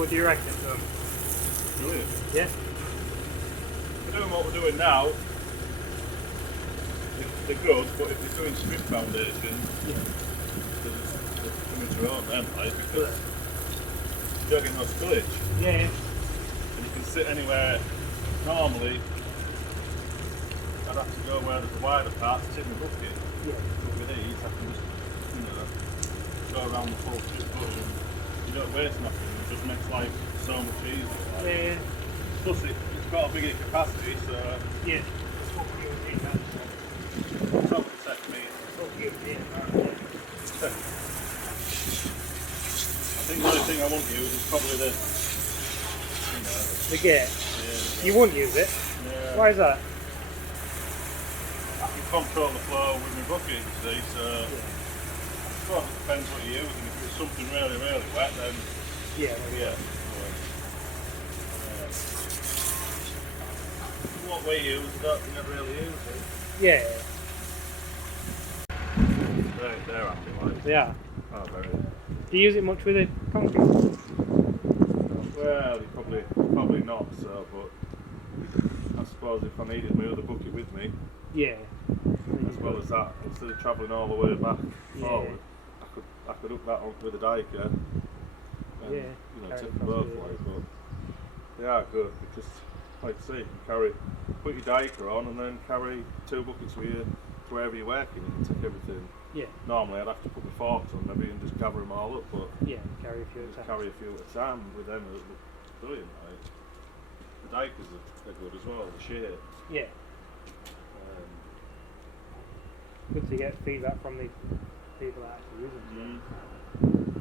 What do you reckon? Brilliant. Yeah. We're doing what we're doing now. They're good, but if you're doing strip foundation, they're coming to your own then, like, because you're getting no spillage. Yeah. And you can sit anywhere. Normally, I'd have to go where there's a wider part to tip my bucket. Yeah. But with these, I can just, go around the full strip bush and you don't waste nothing. It just makes life so much easier. Like. Yeah. Plus, it's got a bigger capacity, so. Yeah. It's what you would need, that's Top of 7 metres. what you would need, I think the only thing I won't use is probably the the gate. yeah, You wouldn't use it? yeah. Why is that? I can control the flow with my bucket, you see, so Yeah. I suppose it depends what you're using. If it's something really, really wet, then Yeah. yeah. What we use, I don't think I'd really use it. Yeah. They're happy, like. Yeah. Oh, very. Do you use it much with the concrete? Well, probably not, so, but I suppose if I needed my other bucket with me, Yeah. as well as that, instead of travelling all the way back Yeah. forward, I could hook that up with a diker and Yeah, take carry them across both the- ways. But they are good because, like I say, you can put your diker on and then carry 2 buckets with you to wherever you're working and take everything. Yeah. Normally I'd have to put my forks on maybe and just gather them all up, but Yeah, carry a few at a just time. carry a few at a time. With them, they're brilliant. Like. The dikers are good as well. The shape. Yeah. Good to get feedback from the people that actually use them. Mm.